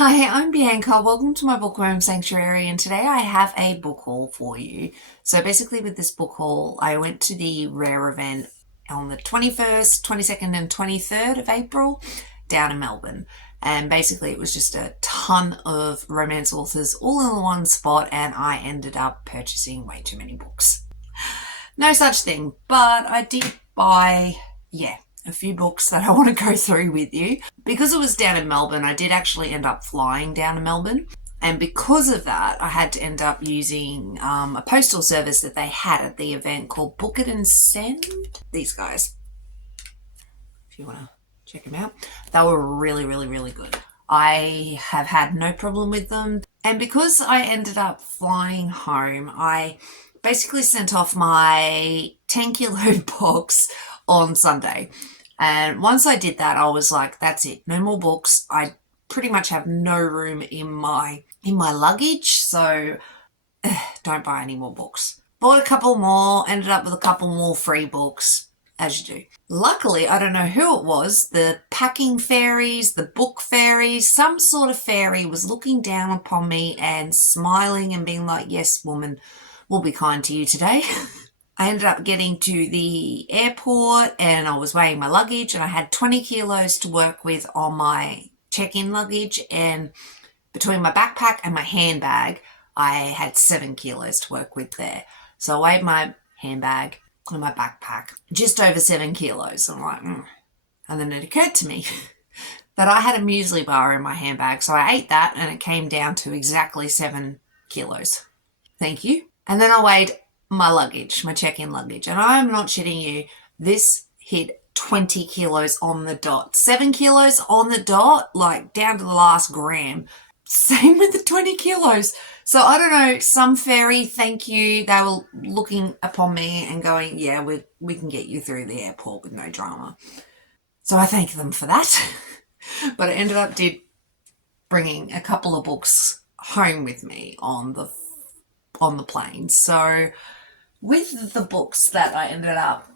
Hi, I'm Bianca. Welcome to my bookworm sanctuary, and today I have a book haul for you. So basically with this book haul, I went to the Rare event on the 21st, 22nd and 23rd of April down in Melbourne. And basically it was just a ton of romance authors all in one spot, and I ended up purchasing way too many books. No such thing, but I did buy, a few books that I want to go through with you. Because it was down in Melbourne, I did actually end up flying down to Melbourne. And because of that, I had to end up using a postal service that they had at the event called Book It and Send. These guys, if you want to check them out, they were really, really, really good. I have had no problem with them. And because I ended up flying home, I basically sent off my 10-kilo box on Sunday. And once I did that, I was like, that's it. No more books. I pretty much have no room in my luggage, so don't buy any more books. Bought a couple more, ended up with a couple more free books, as you do. Luckily, I don't know who it was, the packing fairies, the book fairies, some sort of fairy was looking down upon me and smiling and being like, yes, woman, we'll be kind to you today. I ended up getting to the airport and I was weighing my luggage, and I had 20 kilos to work with on my check-in luggage, and between my backpack and my handbag, I had 7 kilos to work with there. So I weighed my handbag and my backpack, just over 7 kilos. I'm like, And then it occurred to me that I had a muesli bar in my handbag. So I ate that and it came down to exactly 7 kilos. Thank you. And then I weighed my luggage, my check-in luggage, and I'm not shitting you, this hit 20 kilos on the dot. 7 kilos on the dot, like down to the last gram. Same with the 20 kilos. So I don't know, some fairy, thank you, they were looking upon me and going, yeah, we can get you through the airport with no drama. So I thank them for that. But I ended up bringing a couple of books home with me on the plane. So with the books that I ended up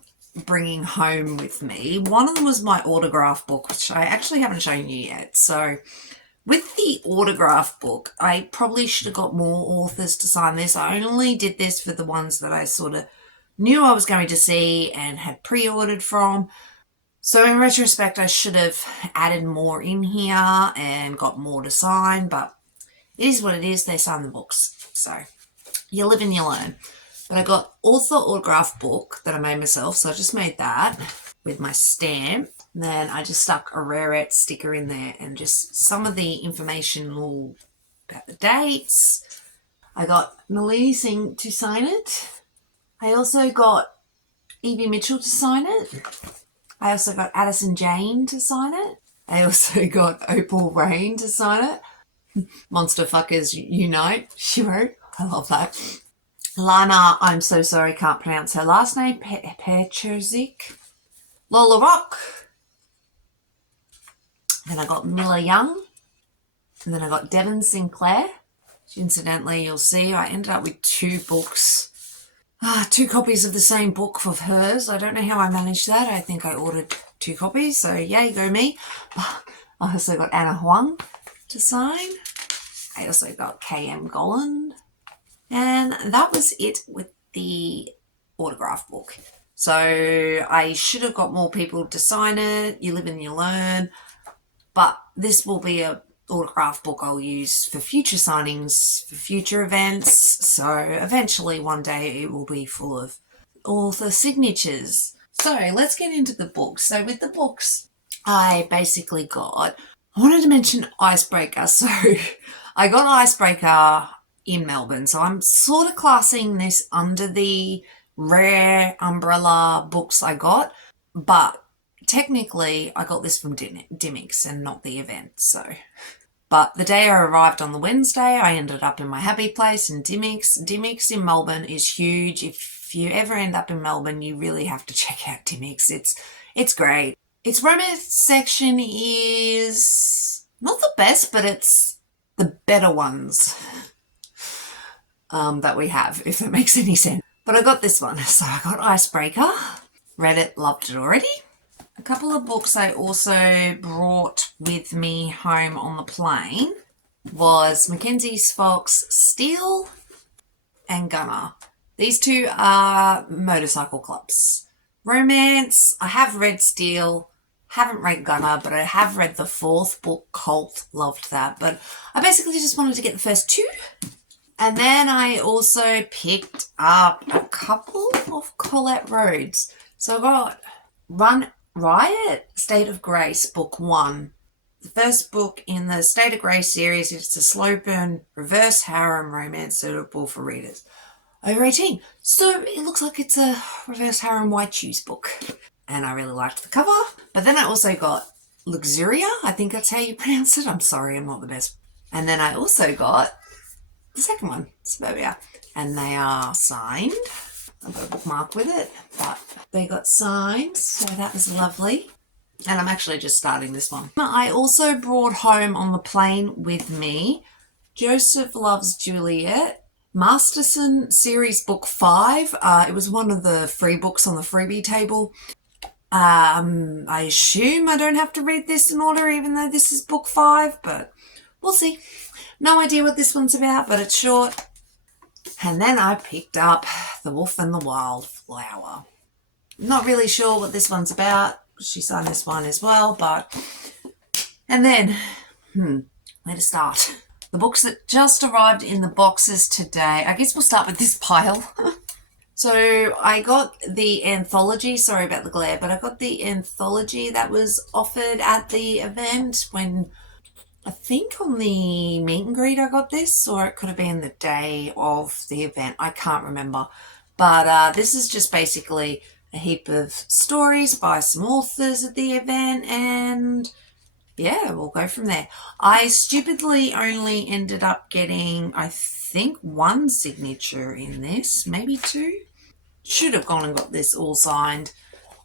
bringing home with me, one of them was my autograph book, which I actually haven't shown you yet. So with the autograph book, I probably should have got more authors to sign this. I only did this for the ones that I sort of knew I was going to see and had pre-ordered from. So in retrospect, I should have added more in here and got more to sign, but it is what it is. They sign the books. So you live and you learn. But I got author autograph book that I made myself. So I just made that with my stamp. And then I just stuck a Rarette sticker in there and just some of the information all about the dates. I got Nalini Singh to sign it. I also got Evie Mitchell to sign it. I also got Addison Jane to sign it. I also got Opal Rain to sign it. Monster fuckers unite, she wrote. I love that. Lana, I'm so sorry, can't pronounce her last name, Petrzik. Lola Rock. Then I got Miller Young. And then I got Devon Sinclair. Incidentally, you'll see I ended up with 2 books. 2 copies of the same book of hers. I don't know how I managed that. I think I ordered 2 copies. So yay, go me. I also got Anna Huang to sign. I also got K.M. Golland. And that was it with the autograph book. So I should have got more people to sign it. You live and you learn. But this will be a autograph book I'll use for future signings, for future events. So eventually one day it will be full of author signatures. So let's get into the books. So with the books, I basically I wanted to mention Icebreaker. So I got Icebreaker in Melbourne. So I'm sort of classing this under the Rare umbrella books I got, but technically I got this from Dimmicks and not the event. So, but the day I arrived on the Wednesday, I ended up in my happy place in Dimmicks. Dimmicks in Melbourne is huge. If you ever end up in Melbourne, you really have to check out Dimmicks. It's great. Its romance section is not the best, but it's the better ones that we have, if that makes any sense. But I got this one. So I got Icebreaker. Read it, loved it already. A couple of books I also brought with me home on the plane was Mackenzie's Fox Steel and Gunner. These two are motorcycle clubs. Romance, I have read Steel, haven't read Gunner, but I have read the fourth book, Colt, loved that. But I basically just wanted to get the first two. And then I also picked up a couple of Colette Rhodes. So I got Run Riot, State of Grace, book 1. The first book in the State of Grace series. It's a slow burn, reverse harem romance suitable for readers over 18. So it looks like it's a reverse harem white shoes book. And I really liked the cover. But then I also got Luxuria. I think that's how you pronounce it. I'm sorry, I'm not the best. And then I also got the second one, Suburbia. And they are signed. I've got a bookmark with it. But they got signed, so that was lovely. And I'm actually just starting this one. I also brought home on the plane with me Joseph Loves Juliet, Masterson Series Book 5. It was one of the free books on the freebie table. I assume I don't have to read this in order, even though this is book 5, but we'll see. No idea what this one's about, but it's short. And then I picked up The Wolf and the Wildflower. Not really sure what this one's about. She signed this one as well, but... And then, where to start? The books that just arrived in the boxes today. I guess we'll start with this pile. So I got the anthology, sorry about the glare, but I got the anthology that was offered at the event when, I think on the meet and greet I got this, or it could have been the day of the event. I can't remember. But this is just basically a heap of stories by some authors at the event, and yeah, we'll go from there. I stupidly only ended up getting, I think, 1 signature in this, maybe 2. Should have gone and got this all signed,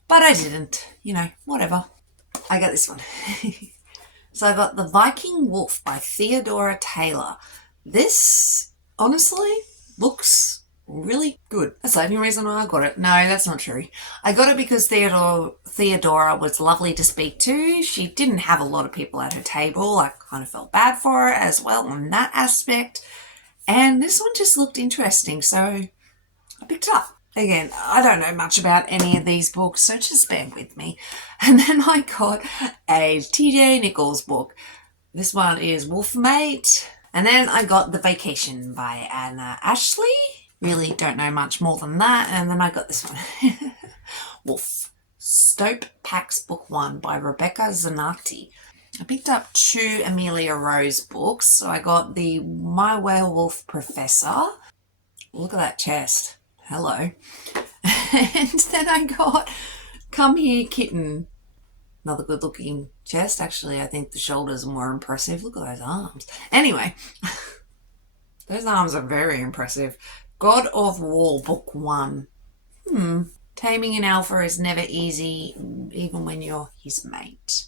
but I didn't. You know, whatever. I got this one. So I got The Viking Wolf by Theodora Taylor. This, honestly, looks really good. That's the only reason why I got it. No, that's not true. I got it because Theodora was lovely to speak to. She didn't have a lot of people at her table. I kind of felt bad for her as well on that aspect. And this one just looked interesting, so I picked it up. Again, I don't know much about any of these books, so just bear with me. And then I got a TJ Nichols book. This one is Wolfmate. And then I got The Vacation by Anna Ashley. Really don't know much more than that. And then I got this one. Wolf. Stope Pax Book 1 by Rebecca Zanatti. I picked up 2 Amelia Rose books. So I got the My Werewolf Professor. Look at that chest. Hello. And then I got Come Here Kitten. Another good looking chest. Actually, I think the shoulders are more impressive. Look at those arms. Anyway, those arms are very impressive. God of War, Book 1. Taming an alpha is never easy, even when you're his mate.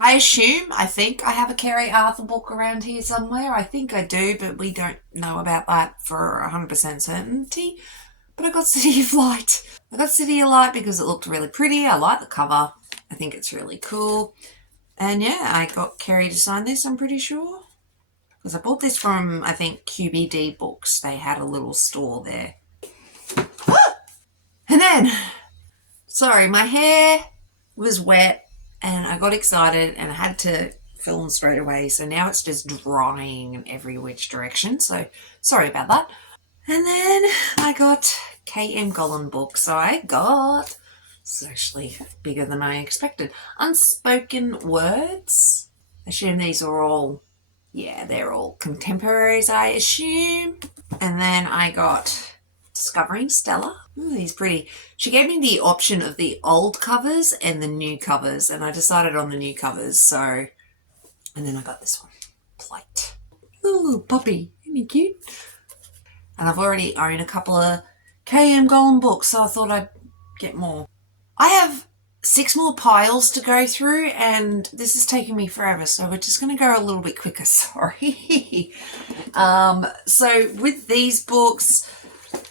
I think I have a Kerry Arthur book around here somewhere. I think I do, but we don't know about that for 100% certainty. But I got City of Light. I got City of Light because it looked really pretty. I like the cover. I think it's really cool. And yeah, I got Kerry to sign this, I'm pretty sure. Because I bought this from, I think, QBD Books. They had a little store there. And then, sorry, my hair was wet and I got excited and I had to film straight away. So now it's just drying in every which direction. So sorry about that. And then I got K.M. Golan book. So I got, it's actually bigger than I expected, Unspoken Words. I assume these are all, yeah, they're all contemporaries, I assume. And then I got Discovering Stella. Ooh, he's pretty. She gave me the option of the old covers and the new covers, and I decided on the new covers, so... And then I got this one. Plate. Ooh, puppy. Isn't he cute? And I've already owned a couple of K.M. Golan books, so I thought I'd get more. I have 6 more piles to go through, and this is taking me forever, so we're just going to go a little bit quicker, sorry. So with these books,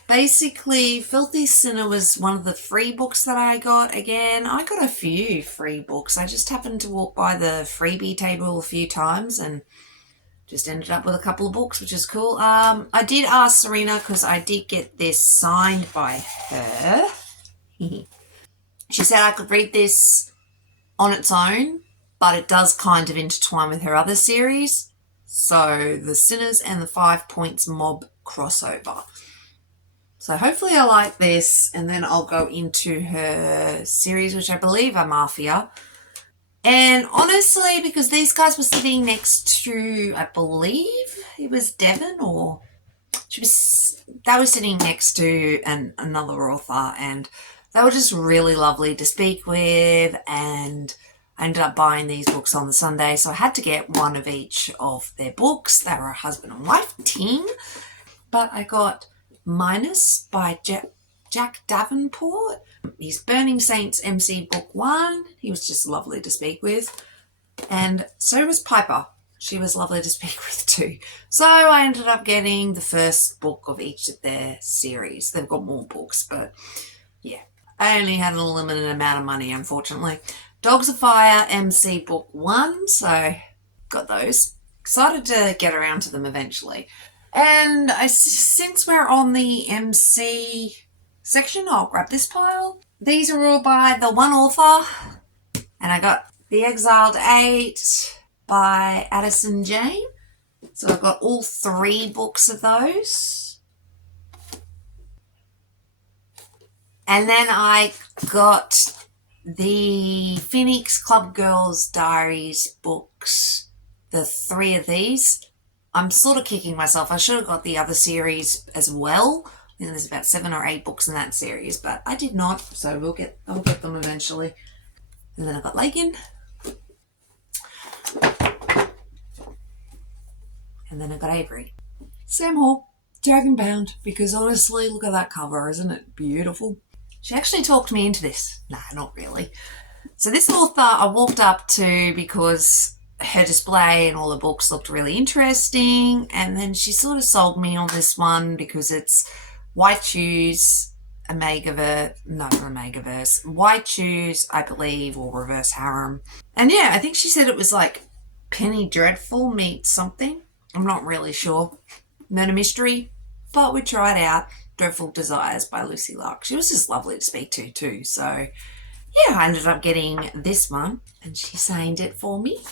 basically, Filthy Sinner was one of the free books that I got. Again, I got a few free books. I just happened to walk by the freebie table a few times and just ended up with a couple of books, which is cool. I did ask Serena because I did get this signed by her. She said I could read this on its own, but it does kind of intertwine with her other series. So the Sinners and the 5 Points Mob crossover. So hopefully I like this, and then I'll go into her series, which I believe are Mafia. And honestly, because these guys were sitting next to, I believe it was Devon, or they were sitting next to another author, and they were just really lovely to speak with, and I ended up buying these books on the Sunday, so I had to get one of each of their books. They were a husband and wife team, but I got Minus by Jack Davenport. He's Burning Saints MC Book 1. He was just lovely to speak with. And so was Piper. She was lovely to speak with too. So I ended up getting the first book of each of their series. They've got more books, but yeah. I only had a limited amount of money, unfortunately. Dogs of Fire MC Book 1. So got those. Excited to get around to them eventually. And since we're on the MC section, I'll grab this pile. These are all by the one author, and I got The Exiled 8 by Addison Jane. So I've got all 3 books of those. And then I got the Phoenix Club Girls Diaries books, the 3 of these. I'm sort of kicking myself. I should have got the other series as well. I think there's about 7 or 8 books in that series, but I did not, so I'll get them eventually. And then I got Lagan. And then I got Avery. Sam Hall, Dragonbound, because honestly, look at that cover, isn't it beautiful? She actually talked me into this. Nah, not really. So this author I walked up to because her display and all the books looked really interesting, and then she sort of sold me on this one because it's White Shoes, White Shoes, I believe, or Reverse Harem. And yeah, I think she said it was like Penny Dreadful meets something. I'm not really sure. Murder mystery, but we tried out Dreadful Desires by Lucy Lark. She was just lovely to speak to too. So yeah, I ended up getting this one, and she signed it for me.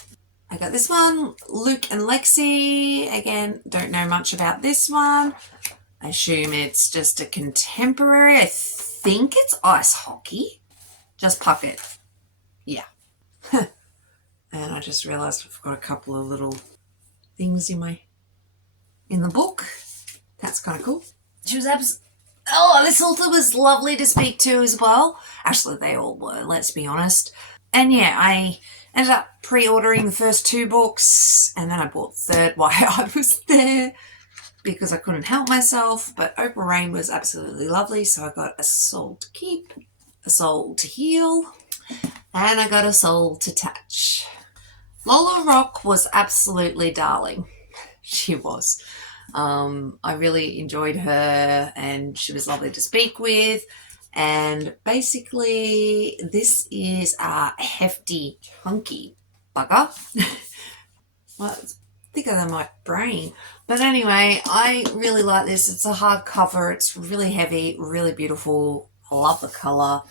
I got this one, Luke and Lexi. Again, don't know much about this one. I assume it's just a contemporary. I think it's ice hockey. Just puck it. Yeah. And I just realised I've got a couple of little things in the book. That's kind of cool. She was this author was lovely to speak to as well. Actually, they all were, let's be honest. And yeah, I ended up pre-ordering the first 2 books, and then I bought the third while I was there because I couldn't help myself. But Oprah Rain was absolutely lovely, so I got A Soul to Keep, A Soul to Heal, and I got A Soul to Touch. Lola Rock was absolutely darling. She was. I really enjoyed her, and she was lovely to speak with. And basically, this is a hefty, chunky bugger. Well, it's thicker than my brain. But anyway, I really like this. It's a hardcover. It's really heavy, really beautiful. I love the colour.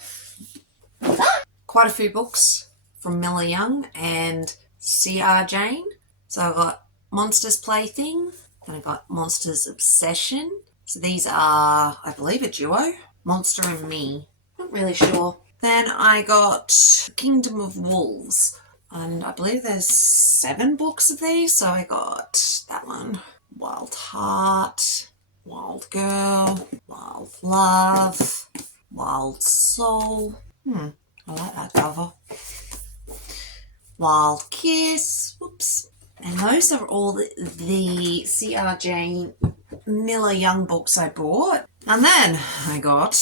Quite a few books from Miller Young and C.R. Jane. So I got Monsters Plaything, and I got Monsters Obsession. So these are, I believe, a duo. Monster and Me. Not really sure. Then I got Kingdom of Wolves, and I believe there's 7 books of these. So I got that one. Wild Heart, Wild Girl, Wild Love, Wild Soul. I like that cover. Wild Kiss. Whoops. And those are all the C.R. Jane Miller Young books I bought. And then I got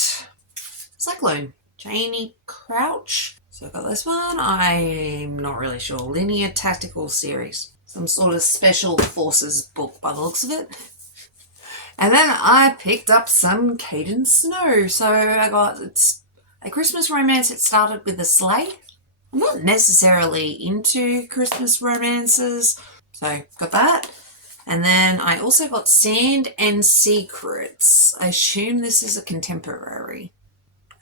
Cyclone, Janie Crouch. So I got this one. I'm not really sure. Linear Tactical Series. Some sort of Special Forces book by the looks of it. And then I picked up some Caden Snow. So I got, it's a Christmas romance. It started with a sleigh. I'm not necessarily into Christmas romances, so got that. And then I also got Sand and Secrets. I assume this is a contemporary.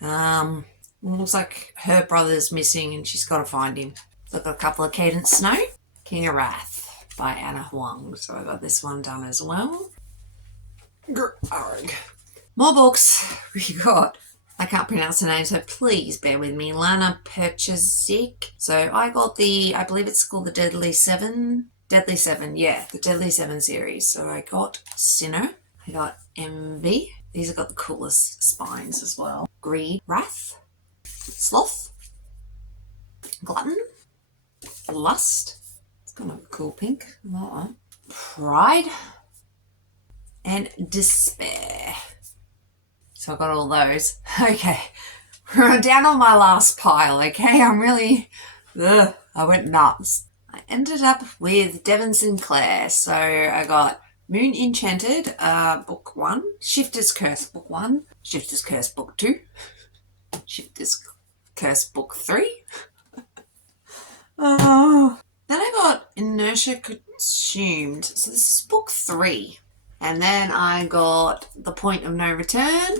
Looks like her brother's missing and she's got to find him. So I've got a couple of Cadence Snow. King of Wrath by Anna Huang. So I got this one done as well. Arg. More books. We got, I can't pronounce the name, so please bear with me. Lana Perchazik. So I got I believe it's called the Deadly Seven, yeah, the Deadly Seven series. So I got Sinner. I got Envy. These have got the coolest spines as well. Greed, Wrath, Sloth, Glutton, Lust. It's kind of a cool pink. I like that. Pride and Despair. So I got all those. Okay, we're down on my last pile. Okay, I'm really, I went nuts. I ended up with Devon Sinclair. So I got Moon Enchanted, book 1, Shifter's Curse, book 1, Shifter's Curse, book 2, Shifter's Curse, book 3. Then I got Inertia Consumed. So this is book 3. And then I got The Point of No Return,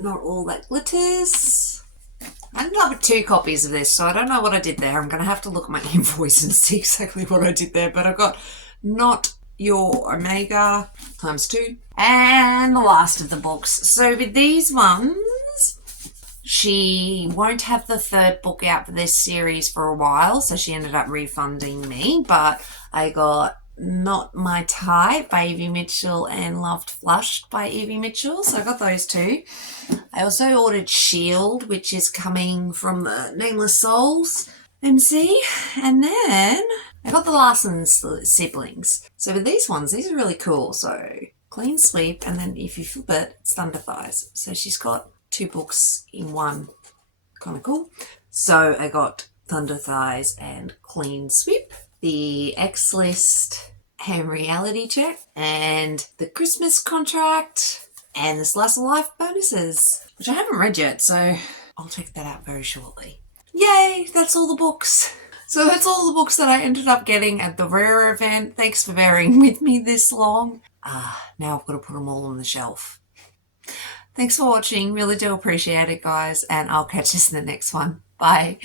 Not All That Glitters. I ended up with 2 copies of this, so I don't know what I did there. I'm going to have to look at my invoice and see exactly what I did there. But I got Not Your Omega ×2 and the last of the books. So with these ones, she won't have the 3rd book out for this series for a while, so she ended up refunding me. But I got Not My Type by Evie Mitchell and Loved Flushed by Evie Mitchell, so I got those 2. I also ordered Shield, which is coming from the Nameless Souls MC, and then I got the Larson's siblings. So with these ones, these are really cool. So clean sweep, and then if you flip it, it's Thunder Thighs. So she's got 2 books in one. Kind of cool. So I got Thunder Thighs and Clean Sweep, the X List Ham Reality Check, and the Christmas Contract, and the Slice of Life bonuses, which I haven't read yet, so I'll check that out very shortly. Yay, that's all the books. So that's all the books that I ended up getting at the Rare event. Thanks for bearing with me this long. Now I've got to put them all on the shelf. Thanks for watching. Really do appreciate it, guys, and I'll catch you in the next one. Bye.